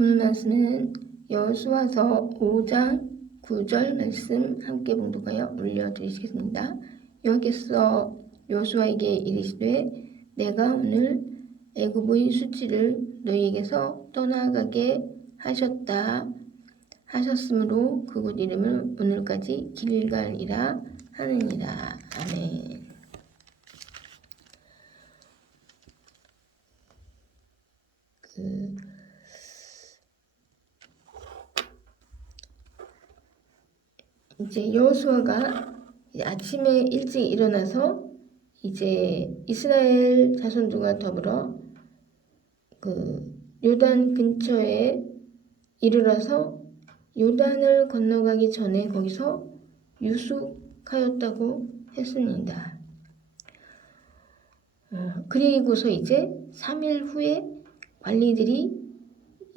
오늘 말씀은 여호수아서 5장 9절 말씀 함께 봉독하여 올려드리겠습니다. 여호와께서 여호수아에게 이르시되 내가 오늘 애굽의 수치를 너희에게서 떠나가게 하셨으므로 그곳 이름을 오늘까지 길갈이라 하느니라. 아멘. 이제 여호수아가 아침에 일찍 일어나서 이제 이스라엘 자손들과 더불어 요단 근처에 이르러서 요단을 건너가기 전에 거기서 유숙하였다고 했습니다. 그리고서 이제 3일 후에 관리들이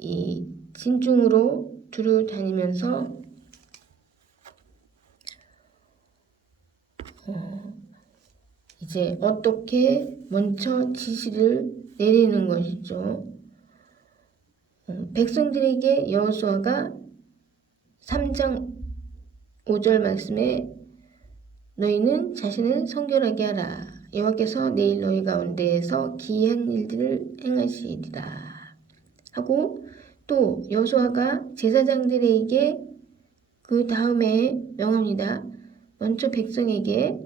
이 진중으로 두루 다니면서 이제 어떻게 먼저 지시를 내리는 것이죠. 백성들에게 여호수아가 3장 5절 말씀에 너희는 자신을 성결하게 하라. 여호와께서 내일 너희 가운데에서 기이한 일들을 행하시리라 하고, 또 여호수아가 제사장들에게 그 다음에 명합니다. 먼저 백성에게,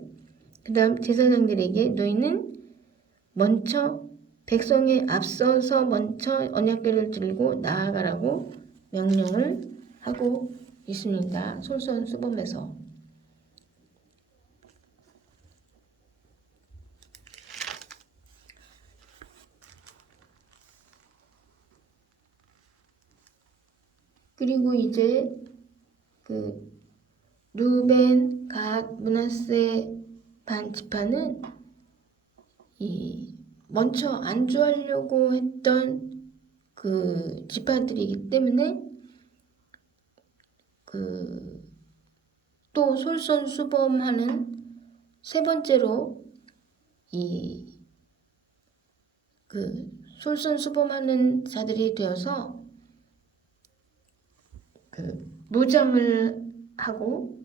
그 다음 제사장들에게 너희는 먼저 백성에 앞서서 먼저 언약궤를 들고 나아가라고 명령을 하고 있습니다. 솔선수범해서. 그리고 이제 르벤, 갓, 므낫세 반 지파는 먼저 안주하려고 했던 그 지파들이기 때문에 또 솔선수범하는 세 번째로 솔선수범하는 자들이 되어서 무장을 하고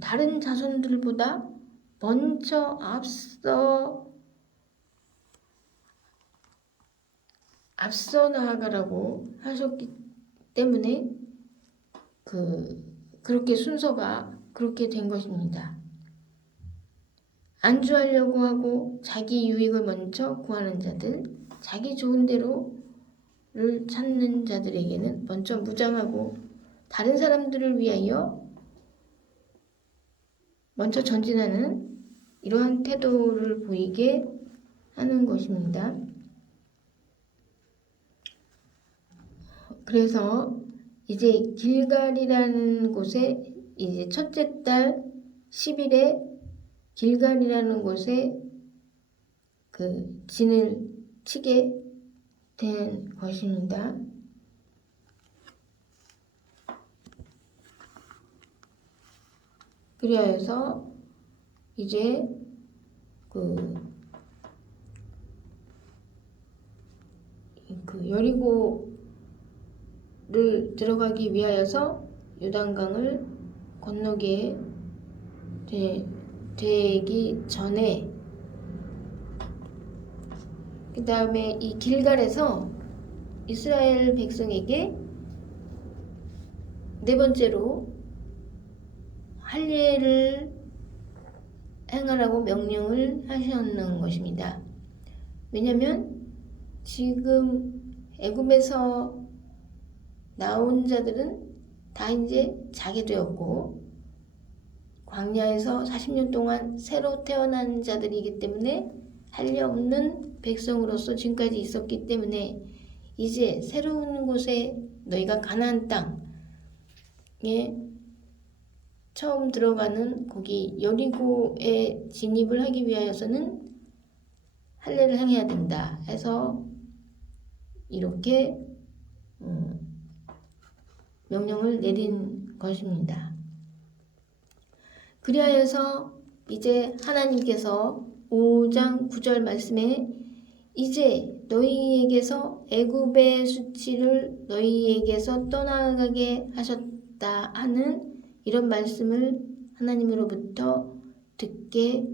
다른 자손들보다 먼저 앞서 나아가라고 하셨기 때문에 그렇게 순서가 그렇게 된 것입니다. 안주하려고 하고 자기 유익을 먼저 구하는 자들, 자기 좋은 대로를 찾는 자들에게는 먼저 무장하고 다른 사람들을 위하여 먼저 전진하는 이러한 태도를 보이게 하는 것입니다. 그래서 이제 길갈이라는 곳에 이제 첫째 달 10일에 길갈이라는 곳에 진을 치게 된 것입니다. 그리하여서 이제 여리고를 들어가기 위하여서 요단강을 건너게 되기 전에, 그 다음에 이 길갈에서 이스라엘 백성에게 네 번째로 할 일을 행하라고 명령을 하셨는 것입니다. 왜냐하면 지금 애굽에서 나온 자들은 다 이제 자게 되었고 광야에서 40년 동안 새로 태어난 자들이기 때문에 할 일 없는 백성으로서 지금까지 있었기 때문에 이제 새로운 곳에 너희가 가나안 땅에 처음 들어가는 거기 여리고에 진입을 하기 위하여서는 할 일을 행해야 된다 해서 이렇게 명령을 내린 것입니다. 그리하여서 이제 하나님께서 5장 9절 말씀에 이제 너희에게서 애굽의 수치를 너희에게서 떠나가게 하셨다 하는 이런 말씀을 하나님으로부터 듣게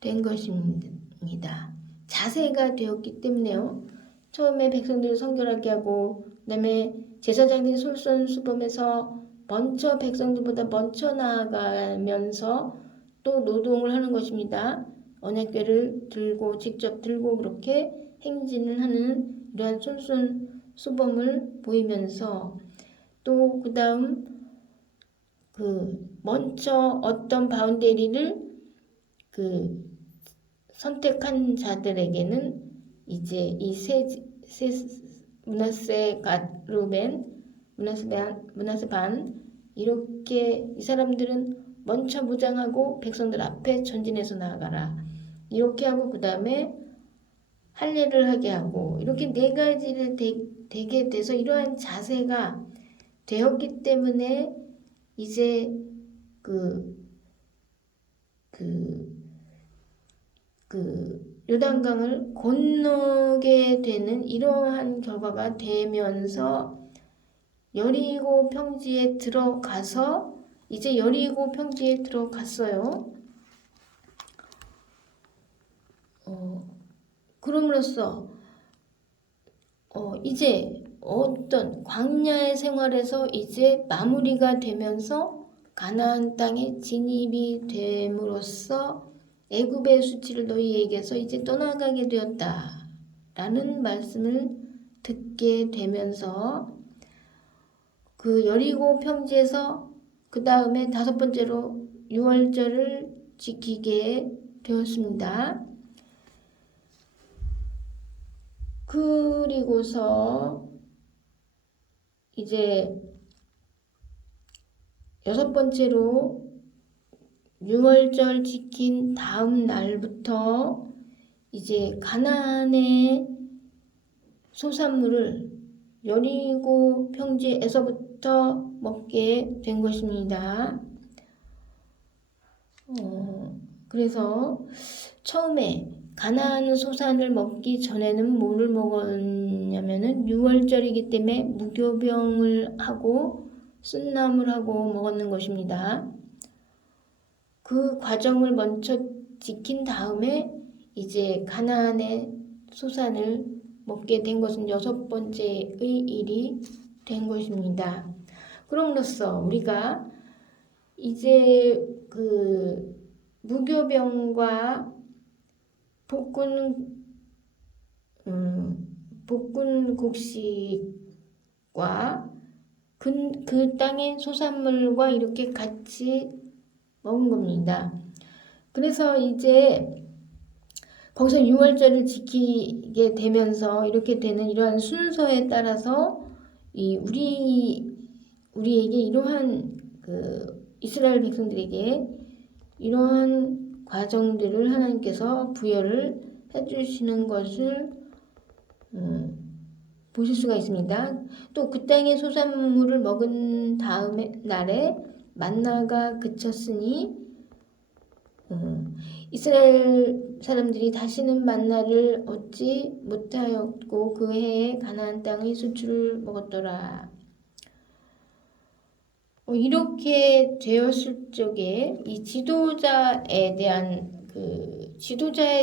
된 것입니다. 자세가 되었기 때문에요. 처음에 백성들을 성결하게 하고 그다음에 제사장들이 솔선수범해서 먼저 백성들보다 먼저 나아가면서 또 노동을 하는 것입니다. 언약궤를 들고 직접 들고 그렇게 행진을 하는 이러한 솔선수범을 보이면서 또 그다음 먼저 어떤 바운데리를 선택한 자들에게는 이제 이 므낫세, 갓, 루벤, 므낫세 반 이렇게 이 사람들은 먼저 무장하고 백성들 앞에 전진해서 나아가라. 이렇게 하고 그 다음에 할례를 하게 하고 이렇게 네 가지를 되게 돼서 이러한 자세가 되었기 때문에 이제 요단강을 건너게 되는 이러한 결과가 되면서 여리고 평지에 들어가서 이제 여리고 평지에 들어갔어요. 그럼으로써 이제 어떤 광야의 생활에서 이제 마무리가 되면서 가나안 땅에 진입이 됨으로써 애굽의 수치를 너희에게서 이제 떠나가게 되었다 라는 말씀을 듣게 되면서 그 여리고 평지에서 그 다음에 5번째로 유월절을 지키게 되었습니다. 그리고서 이제 6번째로 유월절 지킨 다음 날부터 이제 가나안의 소산물을 여리고 평지에서부터 먹게 된 것입니다. 그래서 처음에 가나안 소산을 먹기 전에는 뭐를 먹었냐면은 유월절이기 때문에 무교병을 하고 순남을 하고 먹었는 것입니다. 그 과정을 먼저 지킨 다음에 이제 가나안의 소산을 먹게 된 것은 6번째의 일이 된 것입니다. 그럼으로써 우리가 이제 무교병과 볶은 곡식과 그 땅의 소산물과 이렇게 같이 먹은 겁니다. 그래서 이제 거기서 유월절을 지키게 되면서 이렇게 되는 이러한 순서에 따라서 우리에게 이러한 이스라엘 백성들에게 이러한 과정들을 하나님께서 부여를 해주시는 것을 보실 수가 있습니다. 또 그 땅의 소산물을 먹은 다음에 날에 만나가 그쳤으니 이스라엘 사람들이 다시는 만나를 얻지 못하였고 그 해에 가나안 땅의 수출을 먹었더라. 이렇게 되었을 적에 이 지도자에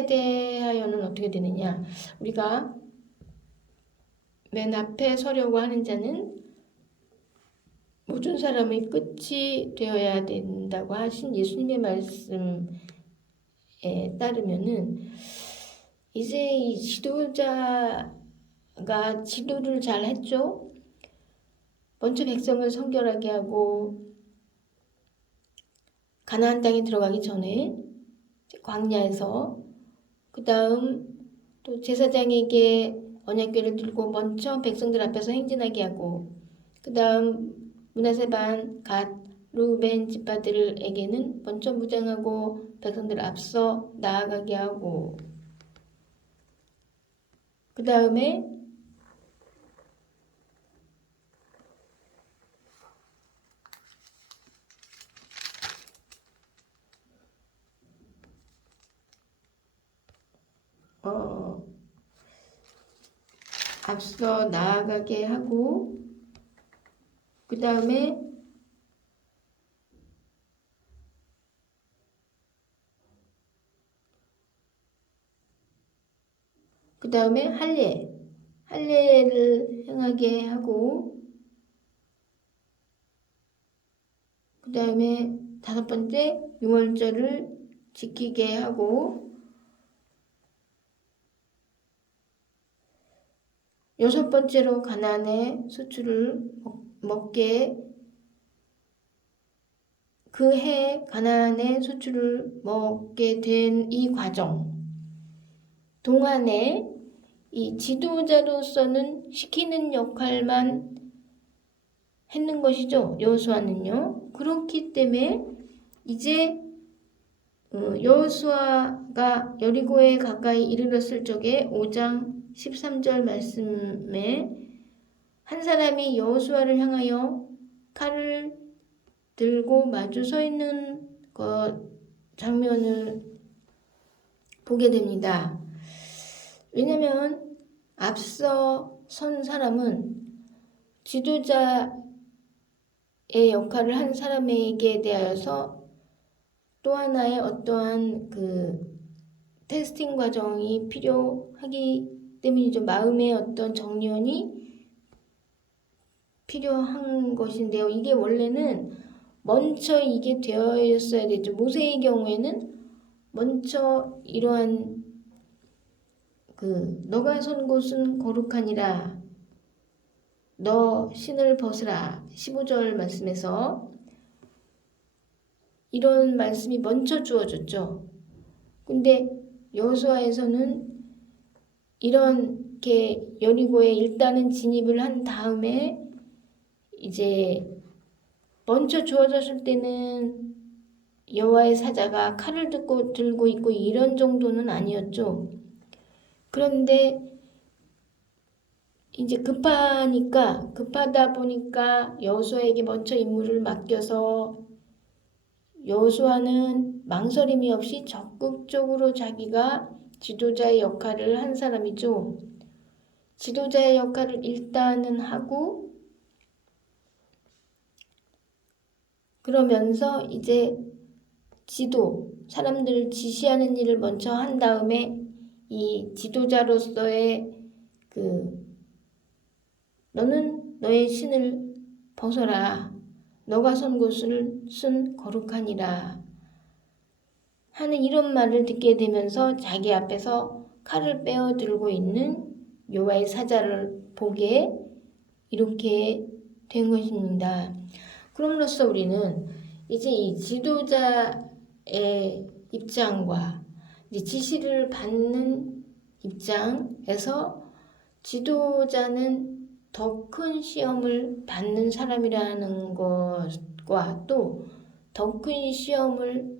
대하여는 어떻게 되느냐? 우리가 맨 앞에 서려고 하는 자는 모든 사람의 끝이 되어야 된다고 하신 예수님의 말씀에 따르면은 이제 이 지도자가 지도를 잘 했죠. 먼저 백성을 성결하게 하고 가나안 땅에 들어가기 전에 광야에서 그 다음 또 제사장에게 언약궤를 들고 먼저 백성들 앞에서 행진하게 하고 그 다음 므낫세 반, 갓, 루벤 지파들에게는 먼저 무장하고 백성들 앞서 나아가게 하고 그 다음에 앞서 나아가게 하고 그 다음에 할례를 행하게 하고 그 다음에 5번째 유월절을 지키게 하고 6번째로 가나안의 수출을 먹게 그 해 가나안의 수출을 먹게 된 이 과정 동안에 이 지도자로서는 시키는 역할만 했는 것이죠. 여호수아는요. 그렇기 때문에 이제 여호수아가 여리고에 가까이 이르렀을 적에 5장 13절 말씀에 한 사람이 여호수아를 향하여 칼을 들고 마주 서 있는 장면을 보게 됩니다. 왜냐면 앞서 선 사람은 지도자의 역할을 한 사람에게 대하여서 또 하나의 어떠한 그 테스팅 과정이 필요하기 때문이죠. 마음의 어떤 정리원이 필요한 것인데요. 이게 원래는 먼저 이게 되어 있어야 되죠. 모세의 경우에는 먼저 이러한 너가 선 곳은 거룩하니라 너 신을 벗으라 15절 말씀에서 이런 말씀이 먼저 주어졌죠. 근데 여호수아에서는 이렇게 여리고에 일단은 진입을 한 다음에 이제 먼저 주어졌을 때는 여호와의 사자가 칼을 들고 있고 이런 정도는 아니었죠. 그런데 이제 급하다 보니까 여호수아에게 먼저 임무를 맡겨서 여호수아는 망설임이 없이 적극적으로 자기가 지도자의 역할을 한 사람이죠. 지도자의 역할을 일단은 하고 그러면서 이제 사람들을 지시하는 일을 먼저 한 다음에 이 지도자로서의 너는 너의 신을 벗어라. 너가 선 곳은 거룩하니라. 하는 이런 말을 듣게 되면서 자기 앞에서 칼을 빼어 들고 있는 여호와의 사자를 보게 이렇게 된 것입니다. 그럼으로써 우리는 이제 이 지도자의 입장과 이제 지시를 받는 입장에서 지도자는 더 큰 시험을 받는 사람이라는 것과 또 더 큰 시험을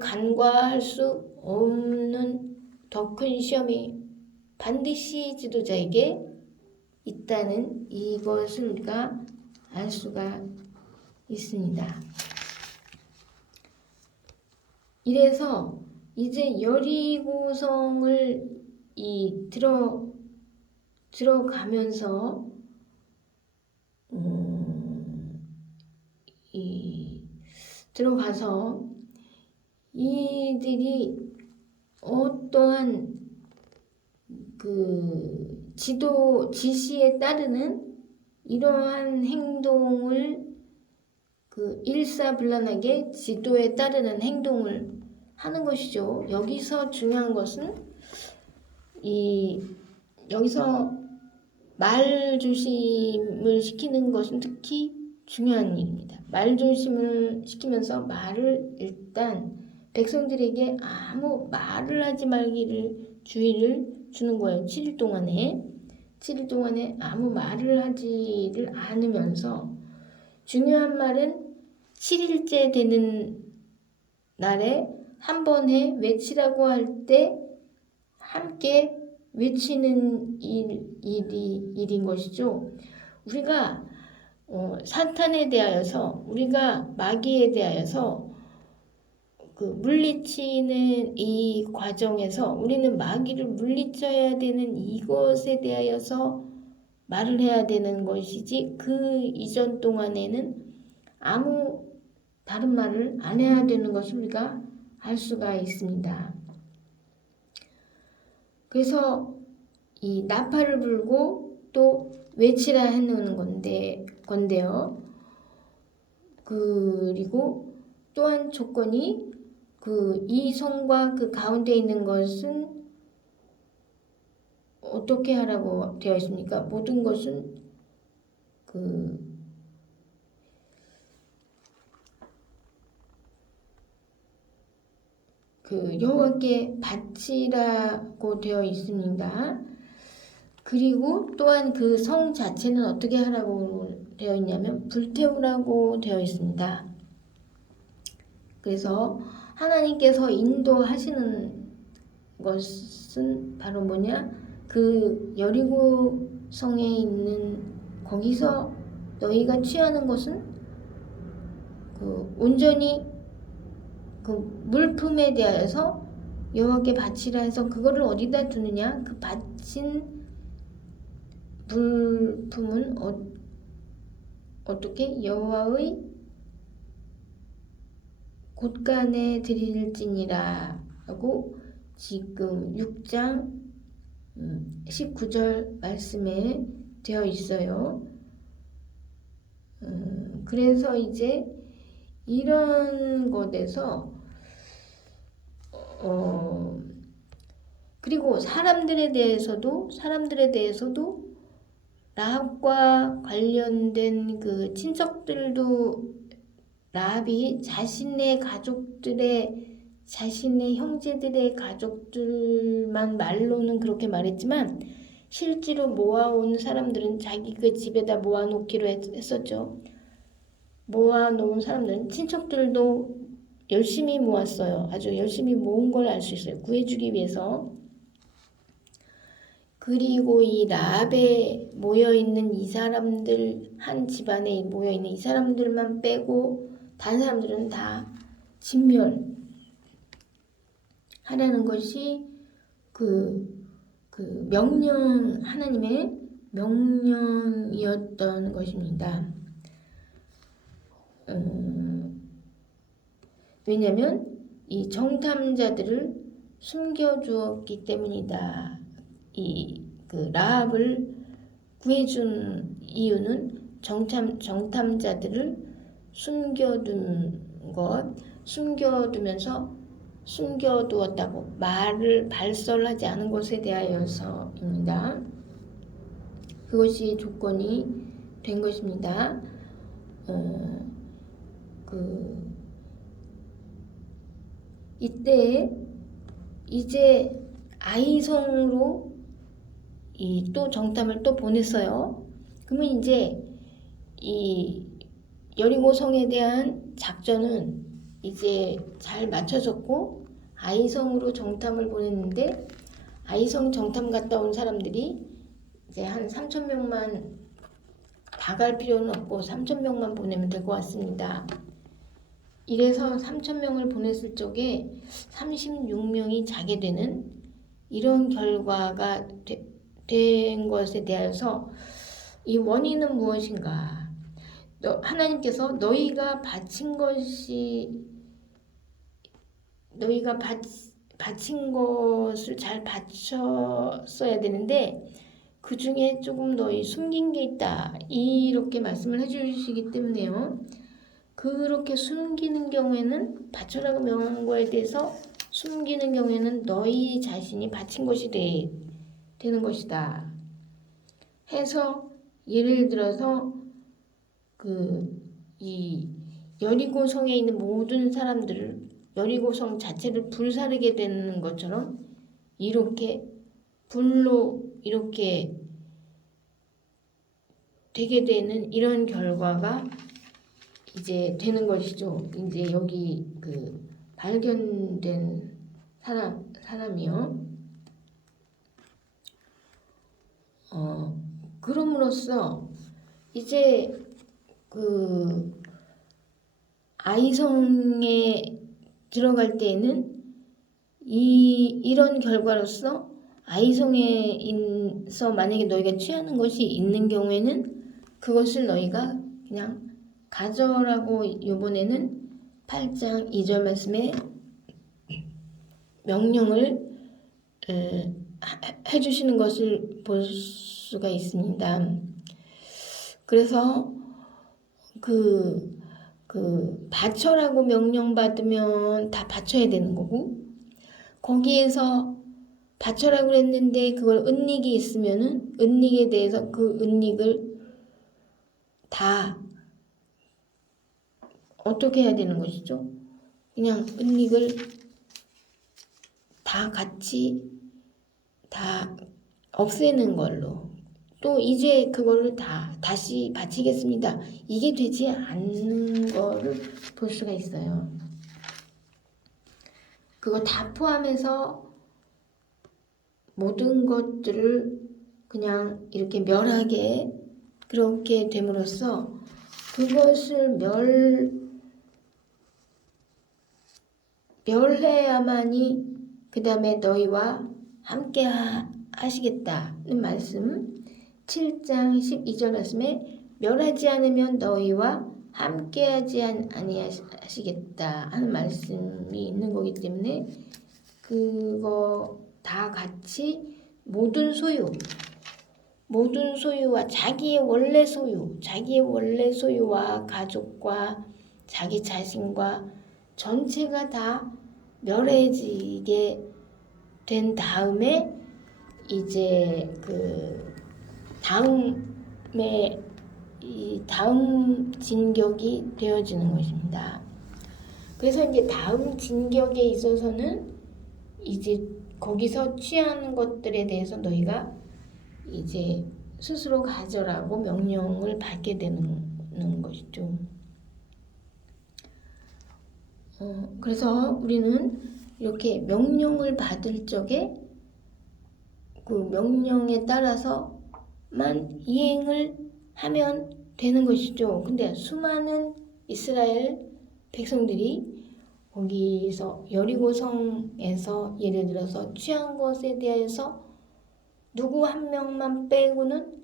간과할 수 없는 더 큰 시험이 반드시 지도자에게 있다는 이것을 우리가 알 수가 있습니다. 이래서 이제 여리고성을 들어가면서 들어가서 이들이 어떠한 지시에 따르는 이러한 행동을 일사불란하게 지도에 따르는 행동을 하는 것이죠. 여기서 중요한 것은 여기서 말 조심을 시키는 것은 특히 중요한 일입니다. 말 조심을 시키면서 말을 일단 백성들에게 아무 말을 하지 말기를 주의를 주는 거예요. 7일 동안에 아무 말을 하지를 않으면서 중요한 말은 7일째 되는 날에 한 번에 외치라고 할 때 함께 외치는 일인 것이죠. 우리가 사탄에 대하여서 우리가 마귀에 대하여서 물리치는 이 과정에서 우리는 마귀를 물리쳐야 되는 이것에 대하여서 말을 해야 되는 것이지 그 이전 동안에는 아무 다른 말을 안 해야 되는 것을 우리가 알 수가 있습니다. 그래서 이 나팔을 불고 또 외치라 해놓는 건데요. 그리고 또한 조건이 이 성과 그 가운데 있는 것은 어떻게 하라고 되어 있습니까? 모든 것은 여호와께 바치라고 되어 있습니다. 그리고 또한 그 성 자체는 어떻게 하라고 되어 있냐면 불태우라고 되어 있습니다. 그래서 하나님께서 인도하시는 것은 바로 뭐냐? 그 여리고 성에 있는 거기서 너희가 취하는 것은 온전히 그 물품에 대하여서 여호와께 바치라 해서 그거를 어디다 두느냐? 그 바친 물품은 어떻게 여호와의 곳간에 드릴지니라 하고 지금 6장 19절 말씀에 되어 있어요. 그래서 이제 이런 것에서 그리고 사람들에 대해서도 라합과 관련된 그 친척들도 라합이 자신의 형제들의 가족들만 말로는 그렇게 말했지만 실제로 모아온 사람들은 자기 그 집에다 모아놓기로 했었죠. 모아놓은 사람들은 친척들도 열심히 모았어요. 아주 열심히 모은 걸 알 수 있어요. 구해주기 위해서. 그리고 이 라합에 모여있는 이 사람들, 한 집안에 모여있는 이 사람들만 빼고 다른 사람들은 다 진멸하라는 것이 하나님의 명령이었던 것입니다. 왜냐하면 이 정탐자들을 숨겨주었기 때문이다. 라합을 구해준 이유는 정탐자들을 숨겨두면서 숨겨두었다고 말을 발설하지 않은 것에 대하여서입니다. 그것이 조건이 된 것입니다. 이때 이제 아이성으로 또 정탐을 또 보냈어요. 그러면 이제 이 여리고성에 대한 작전은 이제 잘 맞춰졌고 아이성으로 정탐을 보냈는데 아이성 정탐 갔다 온 사람들이 이제 한 3,000명만 다 갈 필요는 없고 3,000명만 보내면 될 것 같습니다. 이래서 3,000명을 보냈을 적에 36명이 자게 되는 이런 결과가 된 것에 대해서 이 원인은 무엇인가? 하나님께서 너희가 바친 것을 잘 바쳤어야 되는데 그 중에 조금 너희 숨긴 게 있다. 이렇게 말씀을 해주시기 때문에요. 그렇게 숨기는 경우에는 바쳐라고 명한 거에 대해서 숨기는 경우에는 너희 자신이 바친 것이 되는 것이다. 해서 예를 들어서 이 여리고성에 있는 모든 사람들을 여리고성 자체를 불사르게 되는 것처럼 이렇게 불로 이렇게 되게 되는 이런 결과가 이제 되는 것이죠. 이제 여기 발견된 사람이요. 그럼으로써 이제 아이성에 들어갈 때에는 이런 결과로서 아이송에서 만약에 너희가 취하는 것이 있는 경우에는 그것을 너희가 그냥 가져라고 이번에는 8장 2절 말씀에 명령을 해주시는 것을 볼 수가 있습니다. 그래서 바쳐라고 명령받으면 다 바쳐야 되는 거고, 거기에서 바쳐라고 했는데 그걸 은닉이 있으면은 은닉에 대해서 그 은닉을 다 어떻게 해야 되는 것이죠? 그냥 은닉을 다 같이 다 없애는 걸로, 또 이제 그거를 다시 바치겠습니다, 이게 되지 않는 거를 볼 수가 있어요. 그거 다 포함해서 모든 것들을 그냥 이렇게 멸하게 그렇게 됨으로써 그것을 멸해야만이 그 다음에 너희와 함께 하시겠다는 말씀, 7장 12절 말씀에 멸하지 않으면 너희와 함께하지 아니하시겠다 하는 말씀이 있는 거기 때문에 그거 다 같이 모든 소유와 자기의 원래 소유와 가족과 자기 자신과 전체가 다 멸해지게 된 다음에 이제 다음 진격이 되어지는 것입니다. 그래서 이제 다음 진격에 있어서는 이제 거기서 취하는 것들에 대해서 너희가 이제 스스로 가져라고 명령을 받게 되는 것이죠. 그래서 우리는 이렇게 명령을 받을 적에 그 명령에 따라서만 이행을 하면 되는 것이죠. 근데 수많은 이스라엘 백성들이 거기서 여리고성에서 예를 들어서 취한 것에 대해서 누구 한 명만 빼고는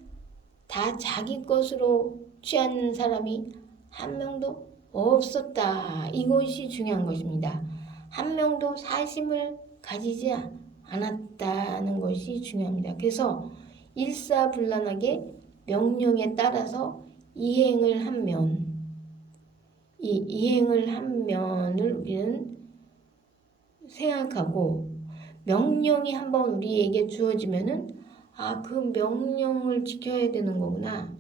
다 자기 것으로 취한 사람이 한 명도 없었다. 이것이 중요한 것입니다. 한 명도 사심을 가지지 않았다는 것이 중요합니다. 그래서 일사불란하게 명령에 따라서 이행을 하면, 이 이행을 하면을 우리는 생각하고, 명령이 한번 우리에게 주어지면은 그 명령을 지켜야 되는 거구나.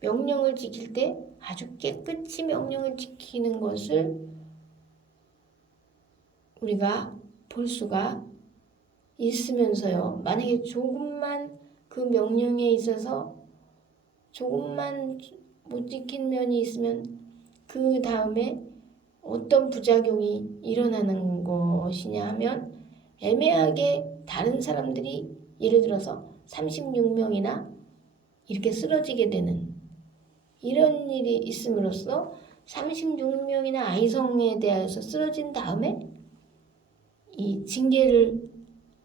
명령을 지킬 때 아주 깨끗이 명령을 지키는 것을 우리가 볼 수가 있으면서요. 만약에 조금만 그 명령에 있어서 조금만 못 지킨 면이 있으면 그 다음에 어떤 부작용이 일어나는 것이냐 하면 애매하게 다른 사람들이 예를 들어서 36명이나 이렇게 쓰러지게 되는 이런 일이 있음으로써 36명이나 아이성에 대해서 쓰러진 다음에 이 징계를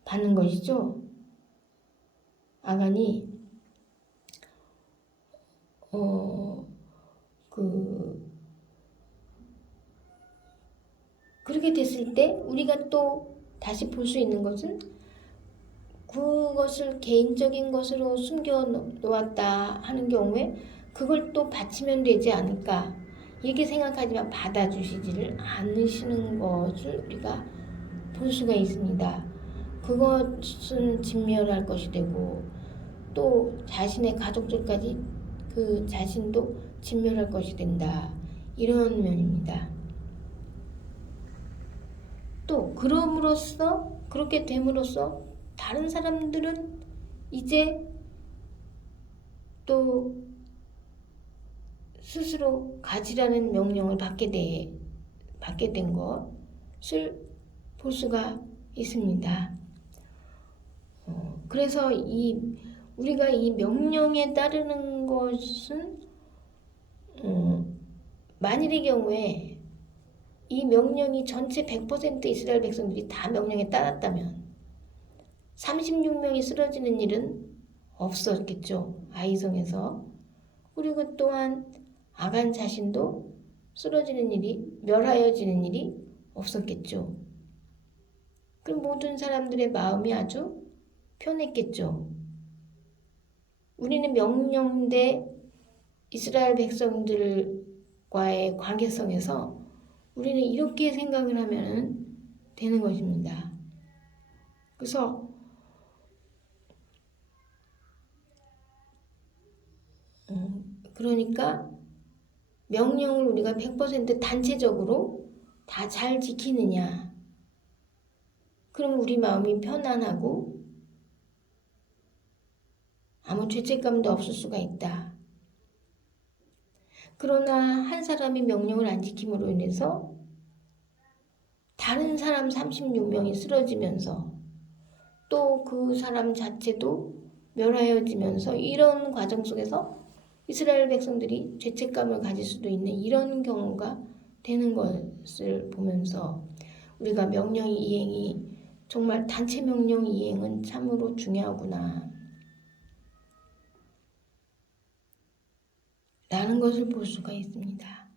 받는 것이죠. 아간이 그렇게 됐을 때 우리가 또 다시 볼 수 있는 것은 그것을 개인적인 것으로 숨겨 놓았다 하는 경우에 그걸 또 바치면 되지 않을까 이렇게 생각하지만 받아주시지를 않으시는 것을 우리가 볼 수가 있습니다. 그것은 진멸할 것이 되고 또 자신의 가족들까지 그 자신도 진멸할 것이 된다. 이런 면입니다. 또 그렇게 됨으로써 다른 사람들은 이제 또 스스로 가지라는 명령을 받게 된 것을 볼 수가 있습니다. 그래서 우리가 이 명령에 따르는 것은 만일의 경우에 이 명령이 전체 100% 이스라엘 백성들이 다 명령에 따랐다면 36명이 쓰러지는 일은 없었겠죠. 아이성에서. 그리고 또한 아간 자신도 쓰러지는 일이, 멸하여지는 일이 없었겠죠. 그럼 모든 사람들의 마음이 아주 편했겠죠. 우리는 명령대 이스라엘 백성들과의 관계성에서 우리는 이렇게 생각을 하면 되는 것입니다. 그래서 그러니까 명령을 우리가 100% 단체적으로 다 잘 지키느냐. 그럼 우리 마음이 편안하고 아무 죄책감도 없을 수가 있다. 그러나 한 사람이 명령을 안 지킴으로 인해서 다른 사람 36명이 쓰러지면서 또 그 사람 자체도 멸하여지면서 이런 과정 속에서 이스라엘 백성들이 죄책감을 가질 수도 있는 이런 경우가 되는 것을 보면서 우리가 명령 이행이 정말 단체 명령 이행은 참으로 중요하구나 라는 것을 볼 수가 있습니다.